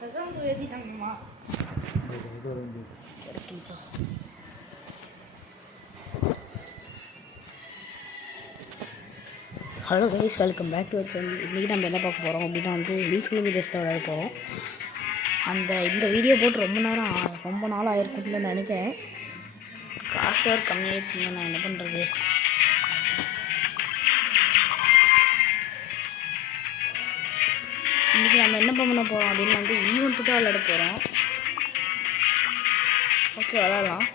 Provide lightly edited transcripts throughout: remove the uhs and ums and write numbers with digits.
சசாந்து ஏற்றிட்டாங்கம்மா. கிடைக்குப்பா. Hello guys, welcome back to our channel. இன்றைக்கி நம்ம என்ன பார்க்க போகிறோம் அப்படின்னா வந்து ரீல்ஸ் கிலோமீட்டர்ஸ் தான் விளையாட போகிறோம். இந்த வீடியோ போட்டு ரொம்ப நாள் ஆயிருக்குன்னு நினைக்கிறேன். காசு வேறு கம்மியாகிடுச்சுங்க, நான் என்ன பண்ணுறது. இன்றைக்கி நம்ம என்ன பண்ண போகிறோம் அப்படின்னு வந்து ஈவெண்ட்டு தான் விளையாட போகிறோம். ஓகே, விளையாடலாம்.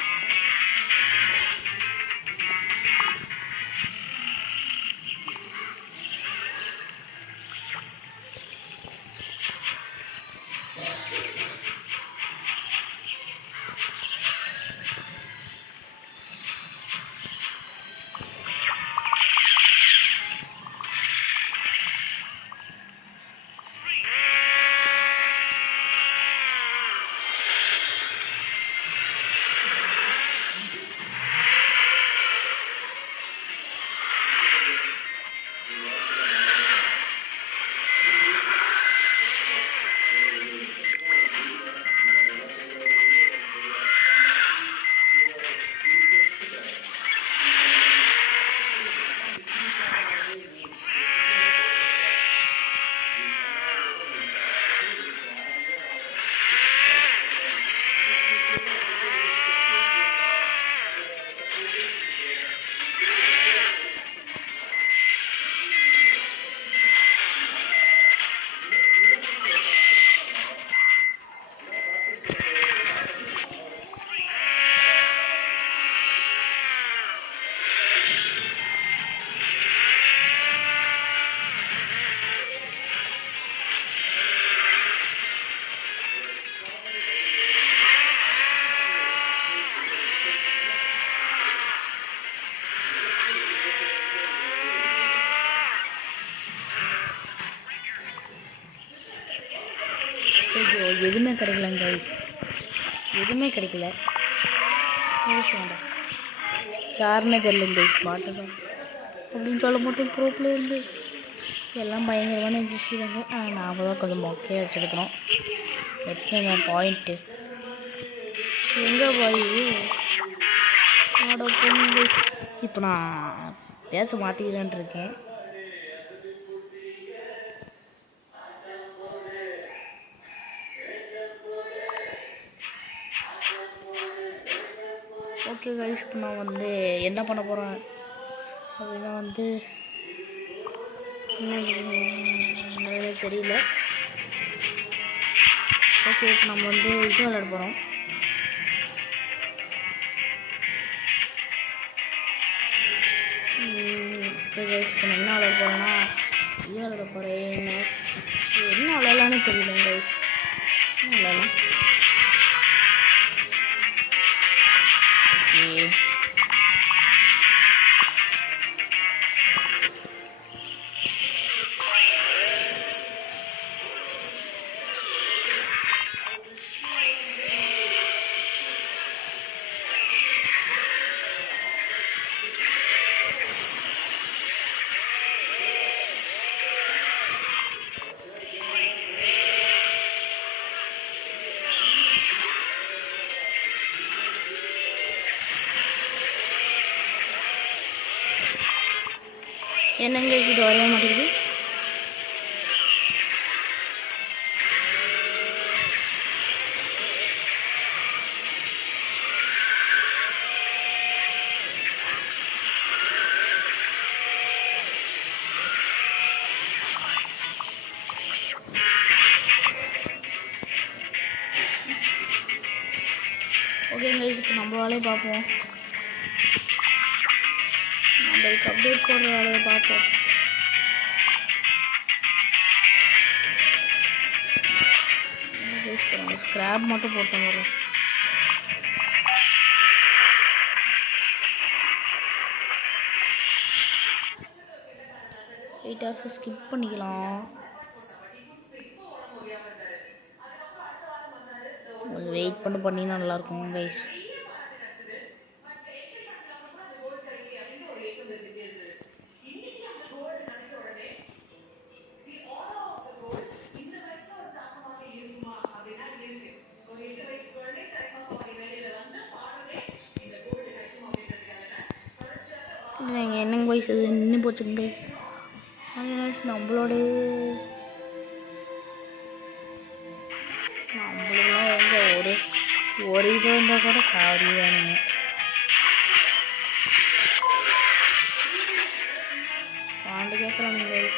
எதுவுமே கிடைக்கலங்க கைஸ், எதுவுமே கிடைக்கல. வேண்டாம், யாருன்னே தெரியலங்க கைஸ். பாட்டு தான் அப்படின்னு சொல்ல மட்டும் ப்ரோ பிளேயர் கைஸ். எல்லாம் பயங்கரமான இன்ட்ரெஸ்ட் தாங்க. நாம் தான் கொஞ்சம் மொக்கையாக வச்சுருக்கிறோம். எத்தனை பாயிண்ட்டு எங்கே போய் போகணும் கைஸ். இப்போ நான் பேச மாற்றிக்கலான் இருக்கேன். ஓகே கைஸ், இப்போ நான் வந்து என்ன பண்ண போகிறேன் அப்படின்னா வந்து என்னன்னு தெரியல. ஓகே, இப்போ நம்ம வந்து இது விளையாட போகிறோம். ஓகே கைஸ், இப்போ நான் என்ன விளையாட போகிறேன்னா இது விளையாட போகிறேன். என்ன விளையாடலான்னு தெரியல கைஸ். என்ன விளையாடலாம்? ஓகே, என்னங்க இது வரைய மாட்டேங்குது. ஓகே கைஸ், இப்போ நம்ம வேலையை பார்ப்போம். நம்மளுக்கு அப்டேட் போடுற வேலையை பார்ப்போம். ஸ்க்ராப் மட்டும் போட்டு வரும். 8 hours ஸ்கிப் பண்ணிக்கலாம். கொஞ்சம் வெயிட் பண்ணிங்கன்னா நல்லாயிருக்கும் கைஸ். நீங்கள் என்னங்க வயசு நின்று போச்சுங்க கைஸ். நம்மளுக்குலாம் வந்து ஒரு இது இருந்தால் கூட சாரி தானுங்க. பாண்டு கேட்குறாங்க கைஸ்.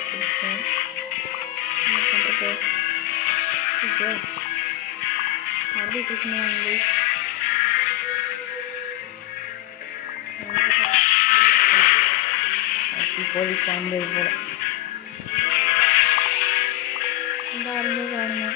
என்ன பண்ணுறது? மறுபடியும் கொடுக்கணும் கைஸ். இப்போதைக்கு பாண்டு போல இந்த ஆரம்பிக்கிறானுங்க.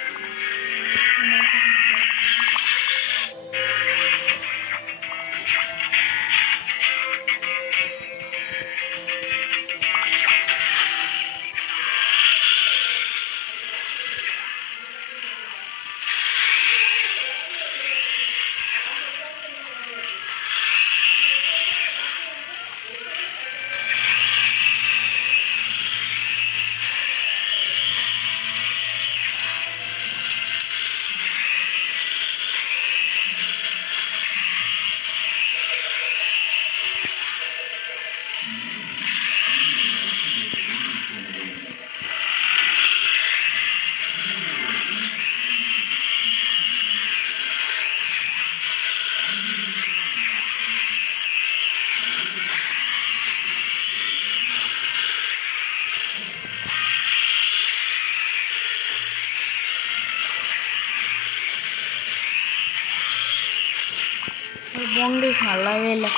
போங்கேஸ் நல்லாவே இல்லை.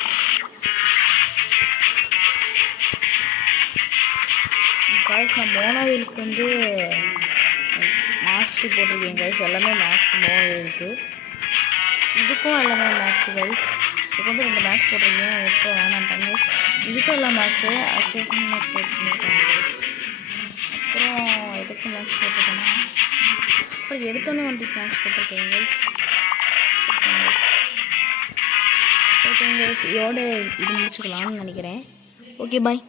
காய்ஸ் நான் மோனோவிலுக்கு வந்து மாஸ்டர் போட்டிருக்கேன் கைஸ். எல்லாமே மேக்ஸ் மோனோவிலுக்கு. இதுக்கும் எல்லாமே மேக்ஸ் கைஸ். இதுக்கு வந்து 2 மேக்ஸ் போட்டிருக்கேன். எப்போ வேணான்ட்டாங்க. இதுக்கும் எல்லாம் மேக்ஸு அசோக்கும் மேக்ஸ் போட்டுருக்காங்க கைஸ். அப்புறம் எதுக்கும் மேக்ஸ் போட்டிருக்கேன்னா அப்புறம் எடுத்தோன்னே வந்து மேக்ஸ் போட்டிருக்கேன் கைஸ். ஓகே கைஸ், இதோட இது முடிச்சுக்கலாம்னு நினைக்கிறேன். Okay bye.